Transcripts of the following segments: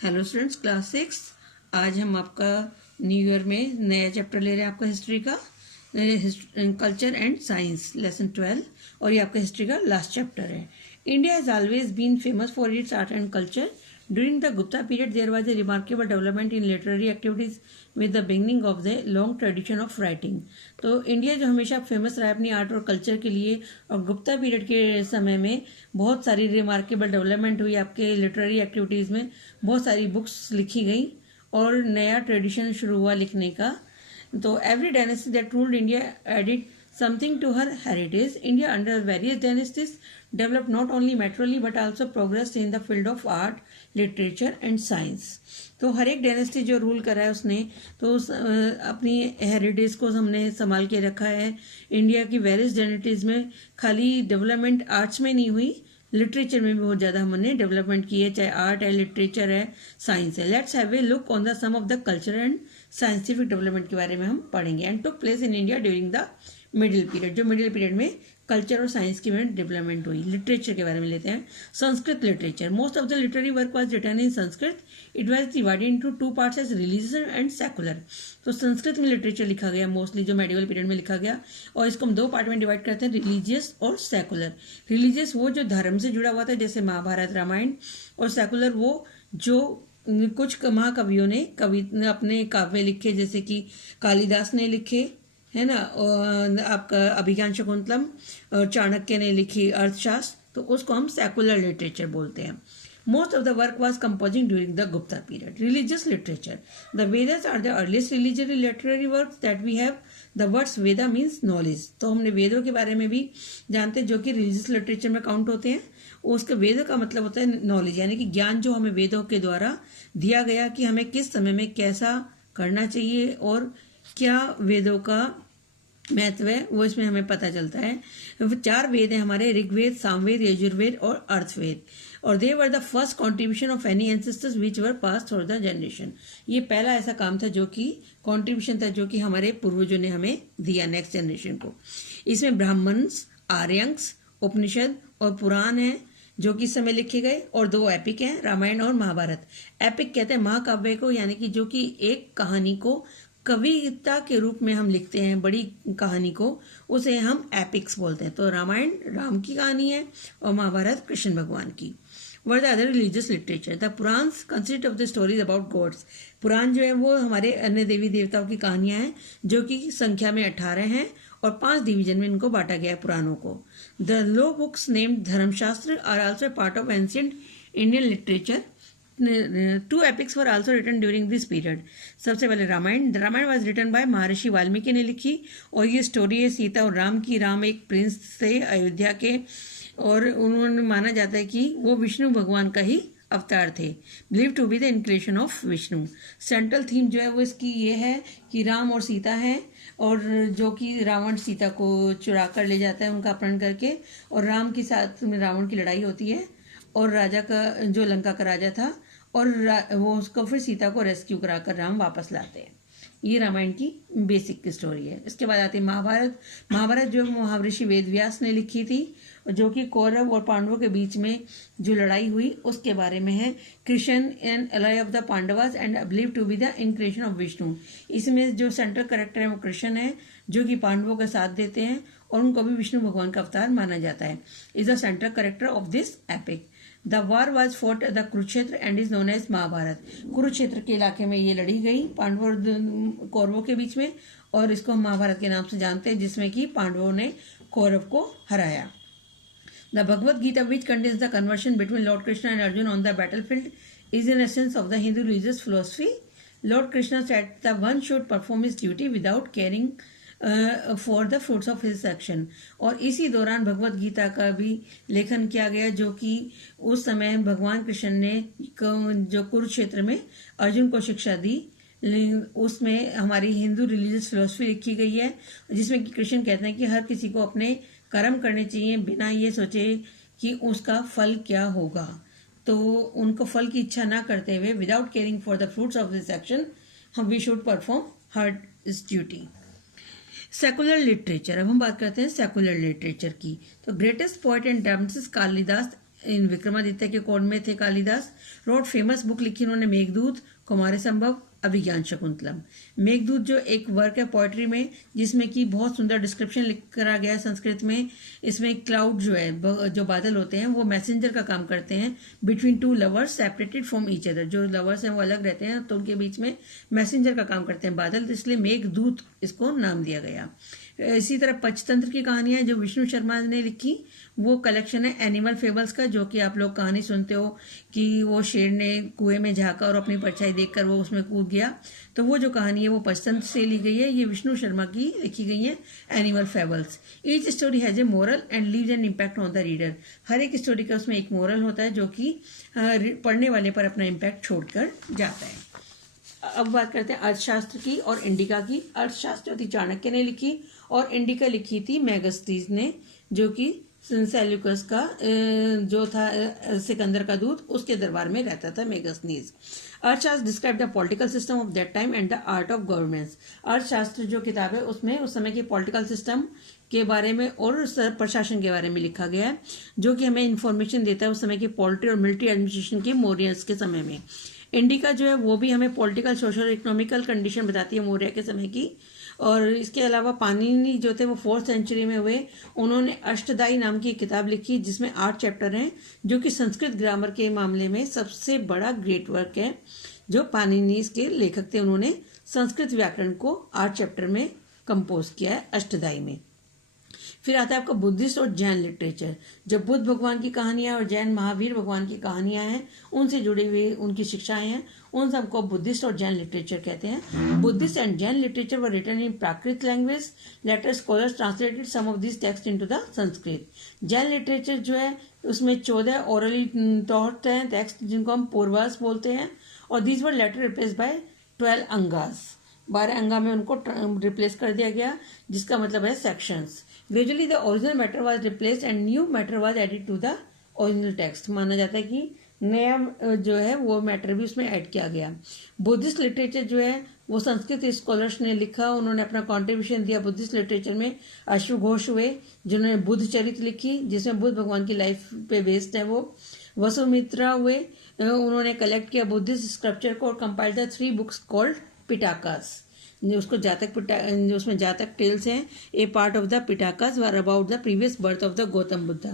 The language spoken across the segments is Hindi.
Hello students, class 6। आज हम आपका न्यू ईयर में नया चैप्टर ले रहे हैं आपका हिस्ट्री का, कल्चर एंड साइंस लेसन 12, और ये आपका हिस्ट्री का लास्ट चैप्टर है। India has always been famous for its art and culture. During the Gupta period there was a remarkable development in literary activities with the beginning of the long tradition of writing. तो इंडिया जो हमेशा फेमस रहा है अपनी आर्ट और कल्चर के लिए, और गुप्ता पीरियड के समय में बहुत सारी रिमार्केबल डेवलपमेंट हुई आपके लिटरेरी एक्टिविटीज़ में। बहुत सारी बुक्स लिखी गई और नया ट्रेडिशन शुरू हुआ लिखने का। तो every dynasty that ruled India added something to her heritage. India under various dynasties developed not only materially but also progressed in the field of art, literature and science. तो हर एक डायनेस्टी जो रूल करा है उसने तो अपनी हेरिटेज को हमने संभाल के रखा है। इंडिया की वेरियस डायनेस्टीज में खाली डेवलपमेंट आर्ट्स में नहीं हुई, लिटरेचर में भी बहुत ज़्यादा हमने डेवलपमेंट की है, चाहे आर्ट है, लिटरेचर है, साइंस है। Let's have a look on the some of the culture and scientific development के बारे में हम पढ़ेंगे। And took place in India during the middle period, जो मिडिल पीरियड में कल्चर और साइंस की में डेवलपमेंट हुई। लिटरेचर के बारे में लेते हैं। Sanskrit literature, most of the literary work was written in Sanskrit. It was divided into two parts as religious and secular. तो संस्कृत में लिटरेचर लिखा गया मोस्टली, जो मेडिवल पीरियड में लिखा गया, और इसको हम दो पार्ट में डिवाइड करते हैं, रिलीजियस और सेकुलर। रिलीजियस वो जो धर्म से जुड़ा हुआ था, जैसे महाभारत, रामायण, और सेकुलर वो जो कुछ महाकवियों ने अपने काव्य लिखे, जैसे कि कालिदास ने लिखे, है ना, और आपका अभिज्ञान शकुंतलम और चाणक्य ने लिखी अर्थशास्त्र, तो उसको हम सेकुलर लिटरेचर बोलते हैं। Most of the work was composing during the Gupta period. Religious literature, the Vedas are the earliest religious literary works that we have. The words Veda means knowledge, तो हमने वेदों के बारे में भी जानते हैं, जो कि रिलीजियस लिटरेचर में काउंट होते हैं। उसके वेद का मतलब होता है नॉलेज, यानी कि ज्ञान जो हमें वेदों के द्वारा दिया गया कि हमें किस समय में कैसा करना चाहिए और क्या वेदों का महत्व है, वो इसमें हमें पता चलता है। 4 वेद हैं हमारे, ऋग्वेद, सामवेद, यजुर्वेद और अर्थवेद, और they were the first contribution of any ancestors which were pass through the generation. ये पहला ऐसा काम था जो कि कॉन्ट्रीब्यूशन था, जो कि हमारे पूर्वजों ने हमें दिया नेक्स्ट जनरेशन को। इसमें ब्राह्मण्स, आर्यंस, उपनिषद और पुराण है जो कि इस समय लिखे गए, और 2 एपिक हैं, रामायण और महाभारत। एपिक कहते हैं महाकाव्य को, यानी कि जो कि एक कहानी को कविता के रूप में हम लिखते हैं, बड़ी कहानी को, उसे हम एपिक्स बोलते हैं। तो रामायण राम की कहानी है और महाभारत कृष्ण भगवान की। Were the other religious literature, the Puranas consist of the stories about gods. Purana जो है वो हमारे अन्य देवी देवताओं की कहानियां हैं, जो कि संख्या में 18 हैं और 5 डिवीजन में इनको बांटा गया है पुराणों को। The law books named Dharmashastra are also part of ancient Indian literature. 2 epics were also written during this period. सबसे पहले Ramayana. Ramayana was written by Maharshi Valmiki ने लिखी, और ये स्टोरी है सीता और राम की। राम एक प्रिंस थे अयोध्या के, और उन्होंने माना जाता है कि वो विष्णु भगवान का ही अवतार थे। Believe to be the incarnation of Vishnu. Central theme जो है वो इसकी ये है कि राम और सीता हैं, और जो कि रावण सीता को चुरा कर ले जाता है उनका अपहरण करके, और राम के साथ में रावण की लड़ाई होती है, और राजा का जो लंका का राजा था, और वो उसको फिर सीता को रेस्क्यू कराकर राम वापस लाते हैं। ये रामायण की बेसिक स्टोरी है। इसके बाद आती है महाभारत। महाभारत जो महर्षि वेदव्यास ने लिखी थी, जो कि कौरव और पांडवों के बीच में जो लड़ाई हुई उसके बारे में है। Krishna and ally of the Pandavas and believe to be the incarnation of Vishnu. इसमें जो सेंट्रल कैरेक्टर है वो कृष्ण है, जो कि पांडवों का साथ देते हैं, और उनको भी विष्णु भगवान का अवतार माना जाता है। Is the central character of this epic. The war was fought the Kurukshetra and is known as Mahabharata. Kurukshetra के इलाके में ये लड़ी गई पांडवों और कौरवों के बीच में, और इसको हम महाभारत के नाम से जानते हैं, जिसमें कि पांडवों ने कौरव को हराया। The Bhagavad Gita which contains the conversion between lord Krishna and Arjuna on the battlefield is in essence of the Hindu religious philosophy. Lord Krishna said the one should perform his duty without caring for the fruits of his action. और इसी दौरान भगवत गीता का भी लेखन किया गया, जो कि उस समय भगवान कृष्ण ने जो कुरुक्षेत्र में अर्जुन को शिक्षा दी, उसमें हमारी हिंदू रिलीजियस फिलोसफी लिखी गई है, जिसमें कि कृष्ण कहते हैं कि हर किसी को अपने कर्म करने चाहिए बिना ये सोचे कि उसका फल क्या होगा। तो उनको फल की इच्छा ना करते हुए, without caring for the fruits of this action, हम we should perform her duty. Secular literature, अब हम बात करते हैं सेकुलर लिटरेचर की। तो greatest poet and dramatist Kalidasa in Vikramaditya के कोड में थे कालिदास। रोड फेमस बुक लिखी उन्होंने मेघदूत, कुमार संभव, अभिज्ञान शकुंतलम। मेघदूत जो एक वर्क है पोएट्री में, जिसमें कि बहुत सुंदर डिस्क्रिप्शन लिख करा गया है संस्कृत में। इसमें क्लाउड जो है, जो बादल होते हैं, वो मैसेंजर का काम करते हैं between two lovers separated from each other. जो लवर्स हैं वो अलग रहते हैं तो उनके बीच में मैसेंजर का काम करते हैं बादल, तो इसलिए मेघदूत इसको नाम दिया गया। इसी तरह पंचतंत्र की कहानियां जो विष्णु शर्मा ने लिखी, वो कलेक्शन है एनिमल फेबल्स का, जो कि आप लोग कहानी सुनते हो कि वो शेर ने कुएं में झांका और अपनी परछाई देखकर वो उसमें कूद गया। तो वो जो कहानी है वो पंचतंत्र से ली गई है। ये विष्णु शर्मा की लिखी गई है animal fables. Each story has a moral and leaves an impact on the reader. हर एक स्टोरी का उसमें एक मोरल होता है जो कि पढ़ने वाले पर अपना इम्पैक्ट छोड़कर जाता है। अब बात करते हैं अर्थशास्त्र की और इंडिका की। अर्थशास्त्र थी चाणक्य ने लिखी और इंडिका लिखी थी मेगास्थनीज ने, जो कि सेल्यूकस का जो था सिकंदर का दूत, उसके दरबार में रहता था मेगास्थनीज। अर्थशास्त्र describe the political system of that time and the art of governance. अर्थशास्त्र जो किताब है उसमें उस समय के पॉलिटिकल सिस्टम के बारे में और प्रशासन के बारे में लिखा गया है, जो कि हमें इंफॉर्मेशन देता है उस समय के पॉलिटी और मिलिट्री एडमिनिस्ट्रेशन के मौर्यस के समय में। इंडिका जो है वो भी हमें पॉलिटिकल, सोशल, इकोनॉमिकल कंडीशन बताती है मौर्य के समय की। और इसके अलावा पाणिनि जो थे वो 4th सेंचुरी में हुए। उन्होंने अष्टदाई नाम की किताब लिखी जिसमें 8 चैप्टर हैं, जो कि संस्कृत ग्रामर के मामले में सबसे बड़ा ग्रेट वर्क है। जो पाणिनि के लेखक थे, उन्होंने संस्कृत व्याकरण को 8 चैप्टर में कंपोज किया है अष्टदाई में। फिर आता है आपका बुद्धिस्ट और जैन लिटरेचर। जब बुद्ध भगवान की कहानियां और जैन महावीर भगवान की कहानियां हैं, उनसे जुड़ी हुई उनकी शिक्षाएं हैं, उन सबको बुद्धिस्ट और जैन लिटरेचर कहते हैं। Buddhist and Jain literature were written in Prakrit language. Later scholars translated some of this text into the Sanskrit. Jain literature जो है उसमें 14 ओरली टॉट हैं टेक्स्ट, जिनको हम पूर्वास बोलते हैं, और these were later replace by 12 angas. 12 अंगा में उनको रिप्लेस कर दिया गया, जिसका मतलब है sections. Gradually the original matter was replaced and new matter was added to the original text. माना जाता है कि नया जो है वो मैटर भी उसमें ऐड किया गया। बुद्धिस्ट लिटरेचर जो है वो संस्कृत स्कॉलर्स ने लिखा, उन्होंने अपना कंट्रीब्यूशन दिया बुद्धिस्ट लिटरेचर में। अश्व घोष हुए जिन्होंने बुद्ध चरित्र लिखी, जिसमें बुद्ध भगवान की लाइफ पे बेस्ड है वो। वसुमित्रा हुए, उन्होंने कलेक्ट किया बुद्धिस्ट स्क्रिप्चर को और compiled the 3 books called Pitakas. उसको उसमें जातक टेल्स हैं। A part of the Pitakas were about the previous birth of the Gautama Buddha.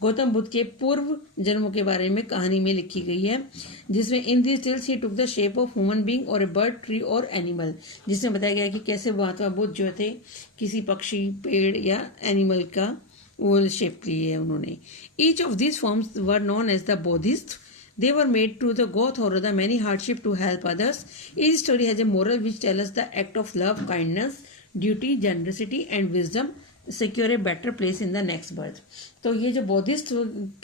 Gautama Buddha के पूर्व जन्मों के बारे में कहानी में लिखी गई है, जिसमें in this tells he took the shape of human being और ए बर्ड, ट्री और एनिमल। जिसमें बताया गया कि कैसे महात्मा बुद्ध जो थे किसी पक्षी, पेड़ या एनिमल का वो शेप लिए है उन्होंने। Each of these forms were known as the Bodhisattva. They were made to the go through the many hardship to help others. Each story has a moral which tells us the act of love, kindness, duty, generosity and wisdom secure a better place in the next birth. तो ये जो बौद्धिस्ट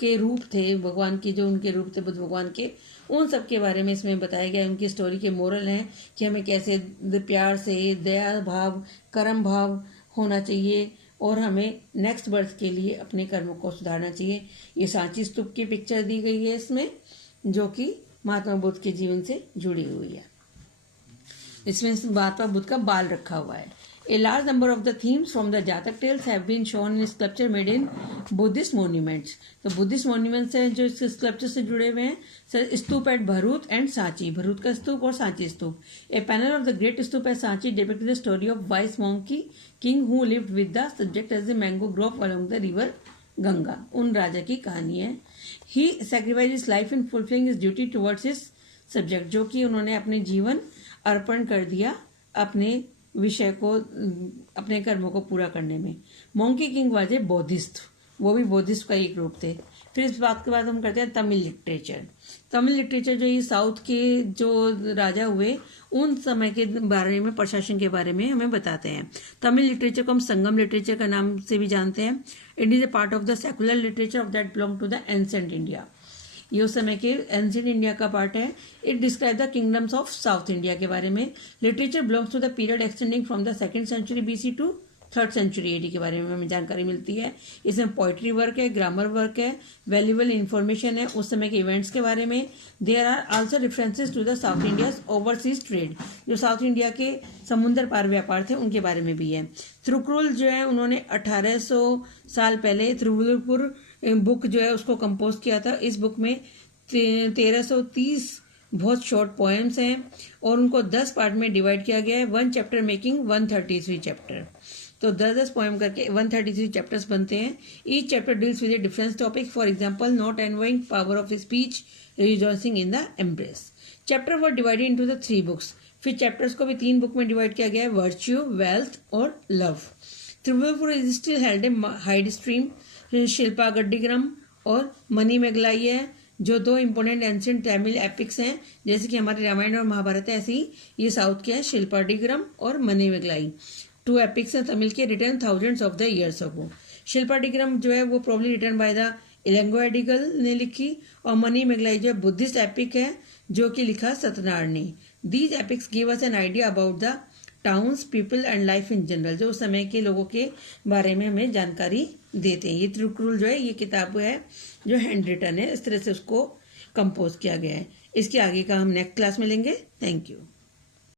के रूप थे भगवान के, जो उनके रूप थे बुद्ध भगवान के, उन सब के बारे में इसमें बताया गया। उनकी स्टोरी के मोरल हैं कि हमें कैसे प्यार से, दया भाव, कर्म भाव होना चाहिए और हमें नेक्स्ट बर्थ के लिए अपने कर्मों को सुधारना चाहिए। ये सांची स्तूप की पिक्चर दी गई है इसमें, जो कि महात्मा बुद्ध के जीवन से जुड़ी हुई है। इसमें महात्मा बुद्ध का बाल रखा हुआ है। A large number of the themes from the Jataka tales have been shown in sculpture made in Buddhist monuments. तो बुद्धिस्ट मॉन्यूमेंट्स हैं जो इस स्कल्पचर से जुड़े हुए हैं। सर स्तूप एट भरूच एंड सांची, भरूच का स्तूप और Sanchi stupa. A panel of the great stupa at Sanchi depict the story of wise monkey king who lived with the subject as the mango Grove along the river Ganga. उन राजा की कहानी है। He sacrifice his life in fulfilling his duty towards his subject, जो कि उन्होंने अपने जीवन अर्पण कर दिया अपने विषय को, अपने कर्मों को पूरा करने में। Monkey king was a Buddhist, वो भी बौद्धिस्ट का एक रूप थे। फिर इस बात के बाद हम करते हैं तमिल लिटरेचर। तमिल लिटरेचर जो ये साउथ के जो राजा हुए उन समय के बारे में, प्रशासन के बारे में हमें बताते हैं। तमिल लिटरेचर को हम संगम लिटरेचर का नाम से भी जानते हैं। It is a part of the secular literature of that belong to the ancient India. ये उस समय के एंसेंट इंडिया का पार्ट है। It describe the kingdoms of south India के बारे में। Literature belongs to the period extending from the 2nd century BC to 3rd century AD के बारे में हमें जानकारी मिलती है। इसमें पोइट्री वर्क है, ग्रामर वर्क है, वैल्यूएबल इंफॉर्मेशन है उस समय के इवेंट्स के बारे में। There are also references to the south India's overseas trade, जो साउथ इंडिया के समुद्र पार व्यापार थे उनके बारे में भी है। थिरुकुरल जो है उन्होंने 1800 साल पहले थिरुवल्लुवर बुक जो है उसको कंपोज किया था। इस बुक में 1330 बहुत शॉर्ट पोएम्स हैं और उनको 10 पार्ट में डिवाइड किया गया है। 1 चैप्टर मेकिंग 133 चैप्टर, तो 10-10 पोएम करके 133 चैप्टर्स बनते हैं। Each chapter deals with a different topic, for example not envying, power of speech, rejoicing in the embrace. Chapter were divided into the 3 books. फिर चैप्टर्स को भी 3 बुक में डिवाइड किया गया है, वर्च्यू, वेल्थ और लव। त्रिपुर is still held a high esteem, Silappatikaram और मनी मेघलाई है, जो 2 इंपोर्टेंट एंशिएंट तमिल एपिक्स हैं। जैसे कि हमारे रामायण और महाभारत है, ऐसे ही ये साउथ के हैं, शिल्पाडिग्रम और मनी मेघलाई। 2 एपिक्स हैं तमिल के, written thousands of the years ago. Silappatikaram जो है वो probably written by the Ilango ने लिखी, और मनी मेघलाई जो है बुद्धिस्ट एपिक है जो कि लिखा सत्यनारायण ने। These epics give us an idea about the towns, people and life in general, जो उस समय के लोगों के बारे में हमें जानकारी देते हैं। ये त्रिकुरुल जो है ये किताब है जो हैंड रिटन है, इस तरह से उसको कंपोज किया गया है। इसके आगे का हम नेक्स्ट क्लास में लेंगे। Thank you.